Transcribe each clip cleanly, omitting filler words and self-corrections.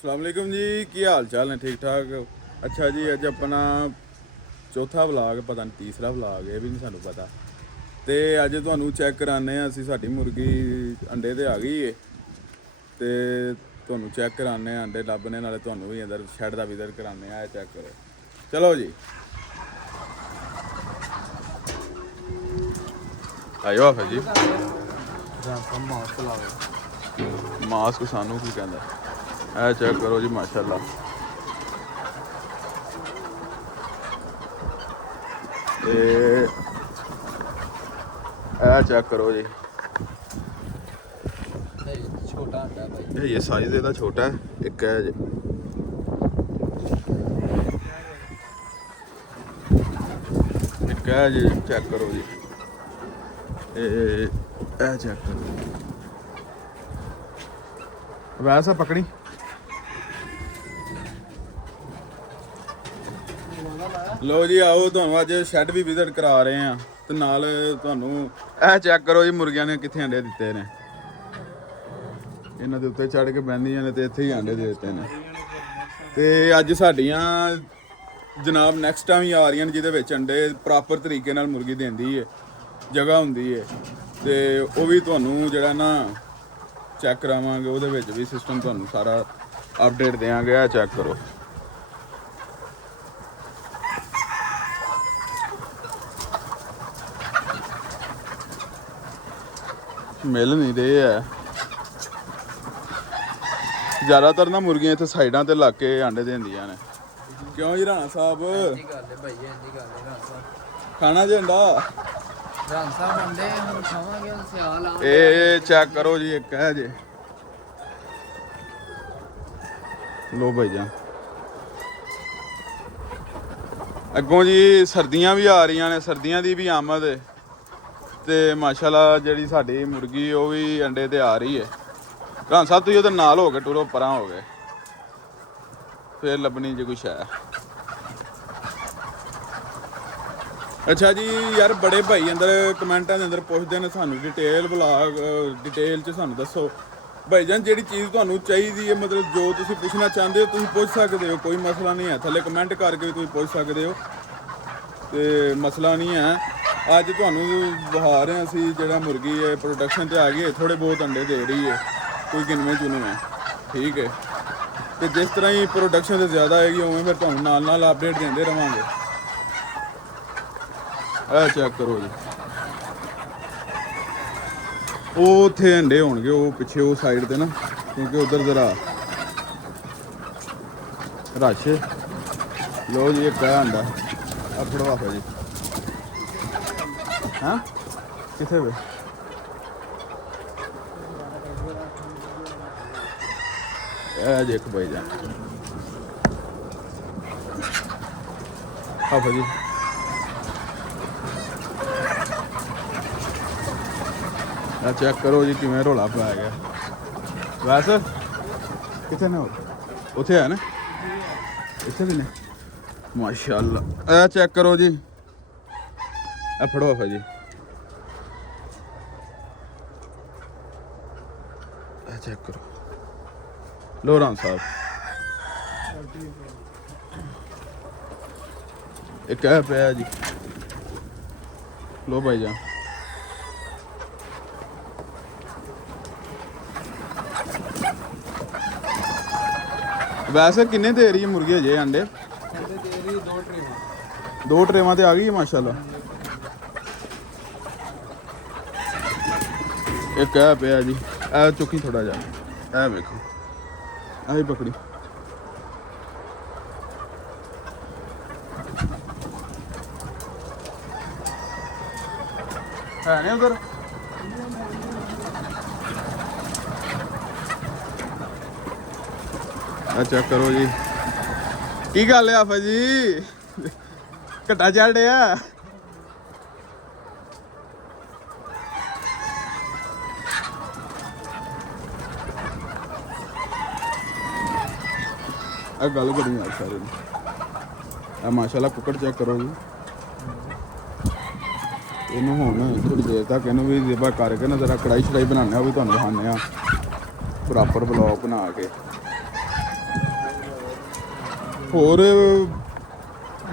अस्सलामुअलैकुम जी, की हाल चाल ने? ठीक ठाक। अच्छा जी, अज अपना चौथा व्लॉग, पता नहीं तीसरा व्लॉग, ये भी नहीं सानू पता। तो अज तुहानू चैक कराने असी, साडी मुर्गी अंडे ते आ गई है। तो तुहानू चैक कराने अंडे लभने, नाले तुहानू भी अंदर शैड का विजिट कराने। आए चैक करो, चलो जी आयो आफा जी। मास्क सानू की कहंदा है, चेक करो जी माशाल्लाह। चेक करो जी, छोटा अंडा भाई, ये साइज ਇਹਦਾ छोटा है। एक है जी, एक है जी, चेक करो जी। चेक करो, वैसा पकड़ी। लो जी आओ, ਤੁਹਾਨੂੰ ਅੱਜ ਸ਼ੈੱਡ ਵੀ ਵਿਜ਼ਿਟ ਕਰਾ ਰਹੇ ਆ ਤੇ ਨਾਲ ਤੁਹਾਨੂੰ ਇਹ ਚੈੱਕ ਕਰੋ ਜੀ ਮੁਰਗੀਆਂ ਨੇ ਕਿੱਥੇ ਅੰਡੇ ਦਿੱਤੇ ਨੇ। ਇਹਨਾਂ ਦੇ ਉੱਤੇ ਚੜ ਕੇ ਬੈੰਦੀਆਂ ਨੇ ਤੇ ਇੱਥੇ ਹੀ ਅੰਡੇ ਦੇ ਦਿੱਤੇ ਨੇ। ਤੇ ਅੱਜ ਸਾਡੀਆਂ ਜਨਾਬ ਨੈਕਸਟ ਟਾਈਮ ਹੀ ਆ ਰਹੀਆਂ ਨੇ ਜਿਹਦੇ ਵਿੱਚ ਅੰਡੇ ਪ੍ਰੋਪਰ ਤਰੀਕੇ ਨਾਲ ਮੁਰਗੀ ਦਿੰਦੀ ਹੈ, ਜਗ੍ਹਾ ਹੁੰਦੀ ਹੈ। ਤੇ ਉਹ ਵੀ ਤੁਹਾਨੂੰ ਜਿਹੜਾ ਨਾ ਚੈੱਕ ਕਰਾਵਾਂਗੇ, ਉਹਦੇ ਵਿੱਚ ਵੀ ਸਿਸਟਮ ਤੁਹਾਨੂੰ ਸਾਰਾ ਅਪਡੇਟ ਦੇਵਾਂਗੇ। ਆ ਚੈੱਕ ਕਰੋ, ਮਿਲ ਨਹੀਂ ਰਹੇ ਹੈ ਜ਼ਿਆਦਾਤਰ ਨਾ ਮੁਰਗੀਆਂ ਇੱਥੇ ਸਾਈਡਾਂ ਤੇ ਲੱਗ ਕੇ ਆਂਡੇ ਦਿੰਦੀਆਂ ਨੇ। ਕਿਉਂ ਜੀ ਰਾਣਾ ਸਾਹਿਬ? ਇੰਨੀ ਗੱਲ ਹੈ ਭਾਈ, ਇੰਨੀ ਗੱਲ ਹੈ। ਰਾਣਾ ਸਾਹਿਬ ਖਾਣਾ ਜੇ ਅੰਡਾ, ਰਾਣਾ ਸਾਹਿਬ ਅੰਡੇ ਹੁਣ ਖਾਵਾਂਗੇ, ਹੁਣ ਸਿਆਲ ਆ। ਇਹ ਚੈੱਕ ਕਰੋ ਜੀ, ਇੱਕ ਹੈ ਜੇ। ਲੋ ਭਾਈ ਜਾਨ, ਅੱਗੋਂ ਜੀ ਸਰਦੀਆਂ ਵੀ ਆ ਰਹੀਆਂ ਨੇ, ਸਰਦੀਆਂ ਦੀ ਵੀ ਆਮਦ ਹੈ। ਤੇ ਮਾਸ਼ਾਅੱਲਾ ਜਿਹੜੀ ਸਾਡੀ ਮੁਰਗੀ ਉਹ ਵੀ ਅੰਡੇ ਤੇ ਆ ਰਹੀ ਹੈ। ਰਾਣਾ ਸਾਹਿਬ ਤੁਸੀਂ ਉਹਦੇ ਨਾਲ ਹੋ ਗਏ, ਟੁਰੋ ਪਰਾਂ ਹੋ ਗਏ, ਫਿਰ ਲੱਭਣੀ ਜੇ ਕੋਈ ਸ਼ੈ। ਅੱਛਾ ਜੀ ਯਾਰ, ਬੜੇ ਭਾਈ ਅੰਦਰ ਕਮੈਂਟਾਂ ਦੇ ਅੰਦਰ ਪੁੱਛਦੇ ਨੇ ਸਾਨੂੰ ਡਿਟੇਲ ਵਲੌਗ, ਡਿਟੇਲ 'ਚ ਸਾਨੂੰ ਦੱਸੋ ਭਾਈ ਜਾਨ ਜਿਹੜੀ ਚੀਜ਼ ਤੁਹਾਨੂੰ ਚਾਹੀਦੀ ਹੈ, ਮਤਲਬ ਜੋ ਤੁਸੀਂ ਪੁੱਛਣਾ ਚਾਹੁੰਦੇ ਹੋ ਤੁਸੀਂ ਪੁੱਛ ਸਕਦੇ ਹੋ, ਕੋਈ ਮਸਲਾ ਨਹੀਂ ਹੈ। ਥੱਲੇ ਕਮੈਂਟ ਕਰਕੇ ਵੀ ਤੁਸੀਂ ਪੁੱਛ ਸਕਦੇ ਹੋ, ਤੇ ਮਸਲਾ ਨਹੀਂ ਹੈ। ਅੱਜ ਤੁਹਾਨੂੰ ਵਿਖਾ ਰਹੇ ਹਾਂ ਅਸੀਂ ਜਿਹੜਾ ਮੁਰਗੀ ਹੈ ਪ੍ਰੋਡਕਸ਼ਨ ਤੇ ਆ ਗਈ ਹੈ, ਥੋੜੇ ਬਹੁਤ ਅੰਡੇ ਦੇ ਰਹੀ ਹੈ, ਕੋਈ ਗਿਣਵੇਂ ਚੁਣਵੇਂ, ਠੀਕ ਹੈ। ਤੇ ਜਿਸ ਤਰ੍ਹਾਂ ਹੀ ਪ੍ਰੋਡਕਸ਼ਨ ਤੇ ਜ਼ਿਆਦਾ ਆਏਗੀ ਉਵੇਂ ਫਿਰ ਤੁਹਾਨੂੰ ਨਾਲ ਨਾਲ ਅਪਡੇਟ ਦਿੰਦੇ ਰਵਾਂਗੇ। ਇਹ ਚੈੱਕ ਕਰੋ ਜੀ, ਉਹ ਉੱਥੇ ਅੰਡੇ ਹੋਣਗੇ ਉਹ ਪਿੱਛੇ ਉਹ ਸਾਈਡ ਤੇ ਨਾ, ਕਿਉਂਕਿ ਉਧਰ ਜ਼ਰਾ ਰਸ਼। ਲੋ ਜੀ ਇੱਕ ਆ ਅੰਡਾ, ਆ ਫੜਵਾ ਜੀ। ਹਾਂ ਕਿੱਥੇ ਵੇ? ਇਹ ਦੇਖ ਭਾਈ ਜਾਨ, ਆ ਭਾਜੀ ਆ ਚੈੱਕ ਕਰੋ ਜੀ ਕਿਵੇਂ ਰੋਲਾ ਪੈ ਗਿਆ। ਵੈਸੇ ਕਿੱਥੇ ਨੇ ਹੋਰ? ਉੱਥੇ ਹੈ ਨਾ, ਇੱਥੇ ਵੀ ਨੇ ਮਾਸ਼ਾਅੱਲਾ। ਇਹ ਚੈੱਕ ਕਰੋ ਜੀ, ਆ ਫੜੋ ਭਾਜੀ, ਇਹ ਚੈੱਕ ਕਰੋ। ਲੋ ਰਾਣਾ ਸਾਹਿਬ ਇੱਕ ਹੈ ਪਿਆ ਜੀ। ਲੋ ਭਾਈ ਜਾਨ, ਵੈਸੇ ਕਿੰਨੇ ਦੇ ਰਹੀ ਹੈ ਮੁਰਗੀ ਅਜੇ ਅੰਡੇ? ਦੋ ਟਰੇਵਾਂ ਤੇ ਆ ਗਈ ਹੈ ਮਾਸ਼ਾਅੱਲਾ। ਇੱਕ ਹੈ ਪਿਆ ਜੀ, ਇਹ ਚੁੱਕੀ ਥੋੜਾ ਜਿਹਾ, ਇਹ ਵੇਖੋ, ਆਹੀ ਪਕੜੀ। ਹੈ ਨੇ ਉਧਰ? ਆ ਚੈੱਕ ਕਰੋ ਜੀ, ਕੀ ਗੱਲ ਹੈ ਆਫਾ ਜੀ, ਘਟਾ ਚੜ ਰਿਹਾ। ਆ ਗੱਲ ਕਰੀ ਯਾਰ ਸਾਰੇ ਨੂੰ। ਆ ਮਾਸ਼ਾਅੱਲਾ ਕੁੱਕੜ ਚੈੱਕ ਕਰੋ ਜੀ, ਇਹਨੂੰ ਹੁਣ ਥੋੜੀ ਦੇਰ ਤੱਕ ਇਹਨੂੰ ਵੀ ਜ਼ਿਬਾ ਕਰਕੇ ਨਾ ਜ਼ਰਾ ਕੜਾਈ ਸ਼ੜਾਈ ਬਣਾਉਂਦੇ ਆ, ਉਹ ਵੀ ਤੁਹਾਨੂੰ ਦਿਖਾਉਂਦੇ ਆ ਪ੍ਰੋਪਰ ਬਲੌਗ ਬਣਾ ਕੇ। ਹੋਰ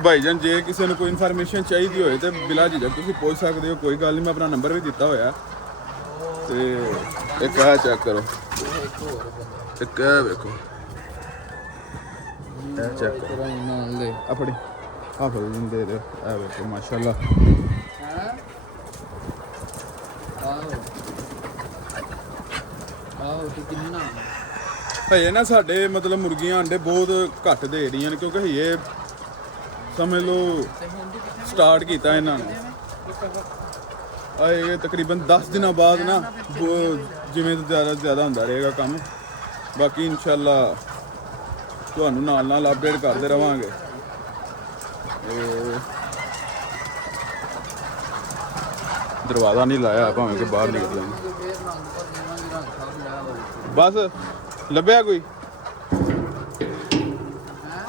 ਭਾਈਜਾਨ ਜੇ ਕਿਸੇ ਨੂੰ ਕੋਈ ਇਨਫੋਰਮੇਸ਼ਨ ਚਾਹੀਦੀ ਹੋਏ ਤੇ ਬਿਲਾ ਝਿਜਕ ਤੁਸੀਂ ਪੁੱਛ ਸਕਦੇ ਹੋ, ਕੋਈ ਗੱਲ ਨਹੀਂ, ਮੈਂ ਆਪਣਾ ਨੰਬਰ ਵੀ ਦਿੱਤਾ ਹੋਇਆ। ਤੇ ਇੱਕ ਆ ਚੈੱਕ ਕਰੋ, ਇੱਕ ਹੋਰ ਬੰਦਾ ਇੱਕ ਇਹ ਵੇਖੋ, ਇਹ ਚੈੱਕ ਕਰੋ, ਤੇਰਾ ਨਾਲ ਦੇ ਆਪਣੀ ਆ ਫੜ ਦੇ ਦਿਓ, ਇਹ ਵੇਖੋ ਮਾਸ਼ਾਅੱਲਾ। ਹਾਂ ਆਹੋ ਤੇ ਕਿੰਨਾ ਹਜੇ ਨਾ ਸਾਡੇ ਮਤਲਬ ਮੁਰਗੀਆਂ ਅੰਡੇ ਬਹੁਤ ਘੱਟ ਦੇ ਰਹੀਆਂ ਨੇ, ਕਿਉਂਕਿ ਹਜੇ ਸਮਝ ਲਓ ਤੇ ਹੁਣ ਦੀ ਕਿੰਨੇ ਸਟਾਰਟ ਕੀਤਾ ਇਹਨਾਂ ਨੇ। ਇਹ ਤਕਰੀਬਨ 10 ਦਿਨਾਂ ਬਾਅਦ ਨਾ ਜਿਵੇਂ ਜ਼ਿਆਦਾ ਤੋਂ ਜ਼ਿਆਦਾ ਹੁੰਦਾ ਰਹੇਗਾ ਕੰਮ। ਬਾਕੀ ਇਨਸ਼ਾਅੱਲਾ ਤੁਹਾਨੂੰ ਨਾਲ ਨਾਲ ਅਪਡੇਟ ਕਰਦੇ ਰਵਾਂਗੇ। ਦਰਵਾਜ਼ਾ ਨਹੀਂ ਲਾਇਆ ਭਾਵੇਂ ਕਿ ਬਾਹਰ ਨਿਕਲ ਜਾਵਾਂਗੇ। ਫੇਰ ਰੰਗ ਪਰ ਦੇਵਾਂਗੇ, ਰੰਗ ਸਭ ਲਿਆ ਹੋਊ। ਬਸ ਲੱਭਿਆ ਕੋਈ? ਹੈ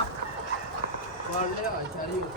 ਵਾਲ ਲਿਆ ਸਾਰੀ